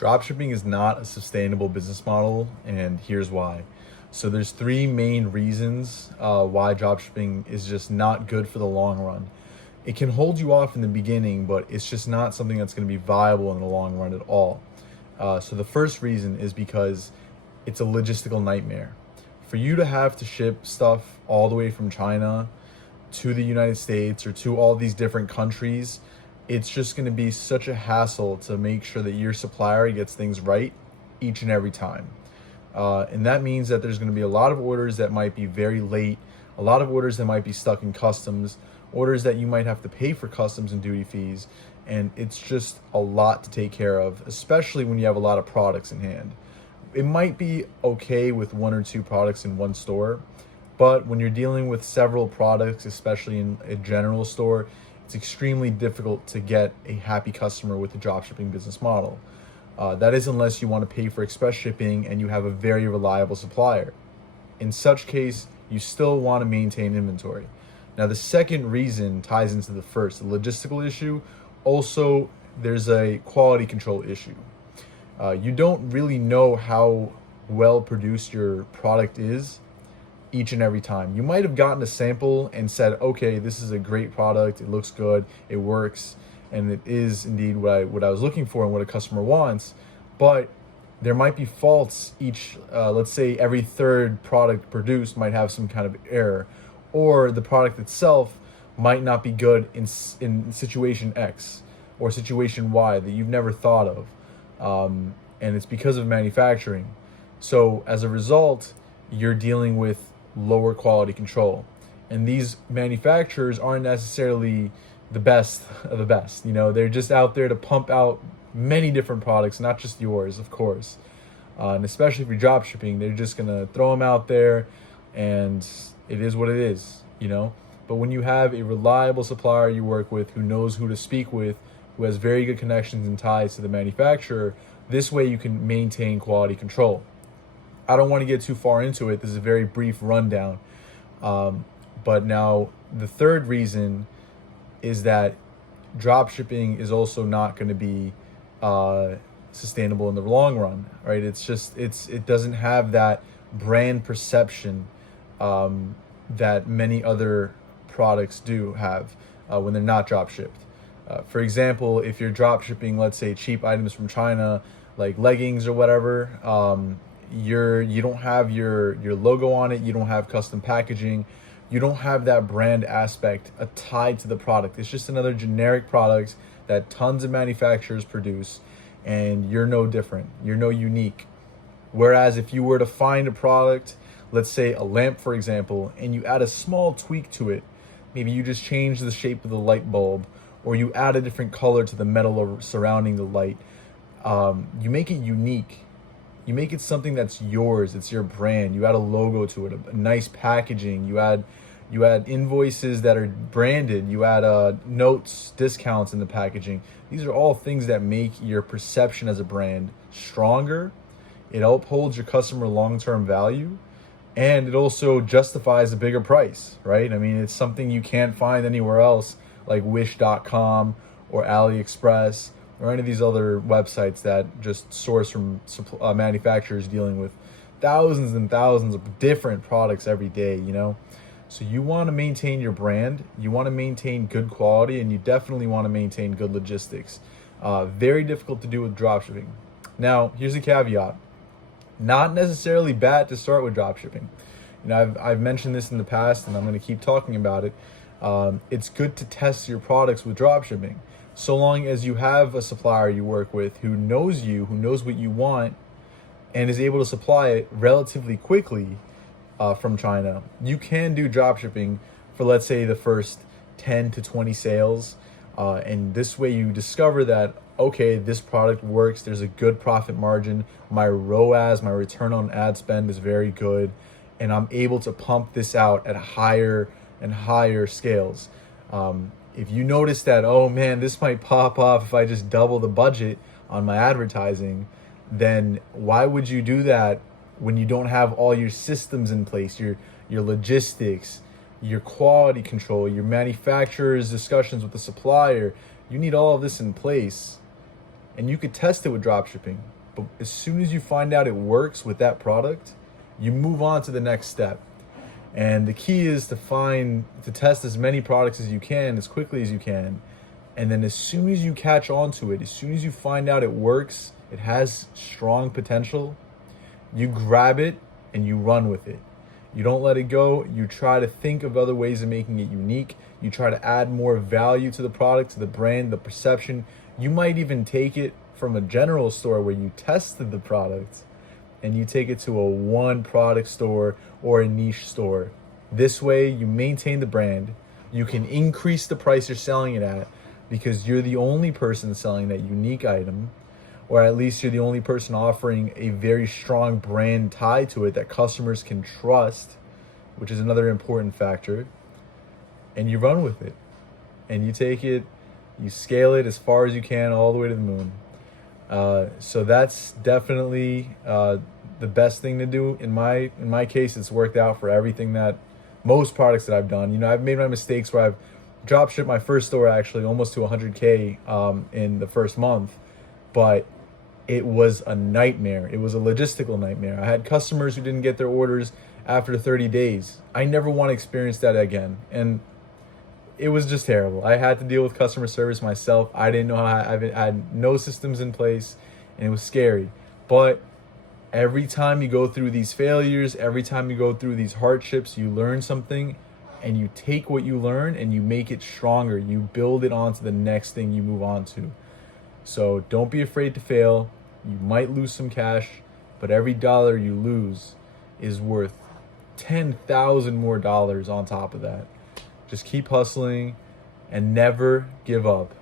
Dropshipping is not a sustainable business model, and here's why. So there's three main reasons why dropshipping is just not good for the long run. It can hold you off in the beginning, but it's just not something that's going to be viable in the long run at all. So the first reason is because it's a logistical nightmare. For you to have to ship stuff all the way from China to the United States or to all these different countries, it's just going to be such a hassle to make sure that your supplier gets things right each and every time. And that means that there's going to be a lot of orders that might be very late, a lot of orders that might be stuck in customs, orders that you might have to pay for customs and duty fees. And it's just a lot to take care of, especially when you have a lot of products in hand. It might be okay with one or two products in one store, but when you're dealing with several products, especially in a general store, it's extremely difficult to get a happy customer with a dropshipping business model. That is unless you want to pay for express shipping and you have a very reliable supplier. In such case, you still want to maintain inventory. Now, the second reason ties into the first, the logistical issue. Also, there's a quality control issue. You don't really know how well produced your product is each and every time. You might have gotten a sample and said, okay, this is a great product, it looks good, it works, and it is indeed what I was looking for and what a customer wants. But there might be faults each, let's say every third product produced might have some kind of error, or the product itself might not be good in situation X or situation Y that you've never thought of. And it's because of manufacturing. So as a result, you're dealing with lower quality control. And these manufacturers aren't necessarily the best of the best. You know, they're just out there to pump out many different products, not just yours, of course. And especially if you're drop shipping, they're just gonna throw them out there and it is what it is, you know? But when you have a reliable supplier you work with who knows who to speak with, who has very good connections and ties to the manufacturer, this way you can maintain quality control. I don't want to get too far into it. This is a very brief rundown. But now the third reason is that drop shipping is also not going to be sustainable in the long run, right? It doesn't have that brand perception that many other products do have when they're not drop shipped. For example, if you're drop shipping, let's say cheap items from China, like leggings or whatever, you don't have your logo on it, you don't have custom packaging, you don't have that brand aspect tied to the product. It's just another generic product that tons of manufacturers produce, and you're no different, you're no unique. Whereas if you were to find a product, let's say a lamp for example, and you add a small tweak to it, maybe you just change the shape of the light bulb, or you add a different color to the metal surrounding the light, you make it unique. You make it something that's yours. It's your brand. You add a logo to it, a nice packaging. You add invoices that are branded. You add notes, discounts in the packaging. These are all things that make your perception as a brand stronger. It upholds your customer long-term value, and it also justifies a bigger price, right? I mean, it's something you can't find anywhere else, like Wish.com or AliExpress or any of these other websites that just source from manufacturers dealing with thousands and thousands of different products every day, you know? So you want to maintain your brand, you want to maintain good quality, and you definitely want to maintain good logistics. Very difficult to do with dropshipping. Now, here's a caveat. Not necessarily bad to start with dropshipping. You know, I've mentioned this in the past, and I'm going to keep talking about it. It's good to test your products with dropshipping, so long as you have a supplier you work with who knows you, who knows what you want, and is able to supply it relatively quickly from China. You can do dropshipping for, let's say, the first 10 to 20 sales, and this way you discover that, okay, this product works, there's a good profit margin, my ROAS, my return on ad spend is very good, and I'm able to pump this out at higher and higher scales. If you notice that, oh man, this might pop off if I just double the budget on my advertising, then why would you do that when you don't have all your systems in place, your logistics, your quality control, your manufacturer's discussions with the supplier? You need all of this in place and you could test it with dropshipping. But as soon as you find out it works with that product, you move on to the next step. And the key is to test as many products as you can, as quickly as you can. And then as soon as you catch on to it, as soon as you find out it works, it has strong potential, you grab it and you run with it. You don't let it go. You try to think of other ways of making it unique. You try to add more value to the product, to the brand, the perception. You might even take it from a general store where you tested the product and you take it to a one product store or a niche store. This way you maintain the brand. You can increase the price you're selling it at because you're the only person selling that unique item, or at least you're the only person offering a very strong brand tie to it that customers can trust, which is another important factor. And you run with it. And you take it, you scale it as far as you can, all the way to the moon. So that's definitely the best thing to do. In my case, it's worked out for everything most products that I've done. You know, I've made my mistakes where I've dropshipped my first store actually almost to 100K in the first month, but it was a nightmare. It was a logistical nightmare. I had customers who didn't get their orders after 30 days. I never want to experience that again. And it was just terrible. I had to deal with customer service myself. I didn't know how, I had no systems in place, and it was scary. But every time you go through these failures, every time you go through these hardships, you learn something, and you take what you learn and you make it stronger. You build it onto the next thing you move on to. So don't be afraid to fail. You might lose some cash, but every dollar you lose is worth 10,000 more dollars on top of that. Just keep hustling and never give up.